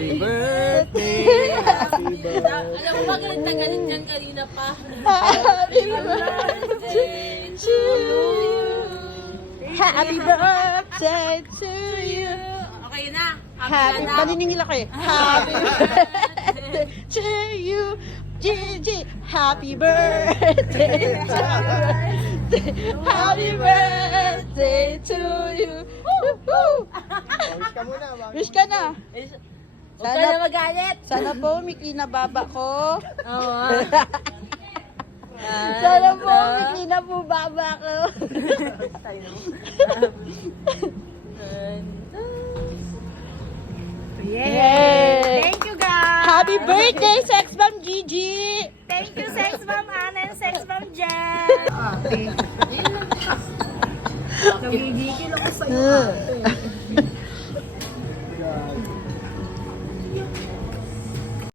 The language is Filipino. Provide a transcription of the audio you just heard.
Happy birthday! Happy birthday! Alam mo ba, galit na galit yan kanina pa. Happy birthday to you. Happy birthday to you. Okay na. Happy, na. paniningil ako eh. Happy birthday to you. Gigi, happy birthday. Happy birthday to you. Woo-hoo. Wish ka muna. Wish ka na. Huwag ka na magalit. Sana po may kinababa ko. Oo. Sana po may kinabubaba ko. Yay! Thank you, guys. Happy birthday, Sex Bomb Gigi! Thank you, Sex Bomb Ana and Sex Bomb Jen. Nagigigil ako sa'yo.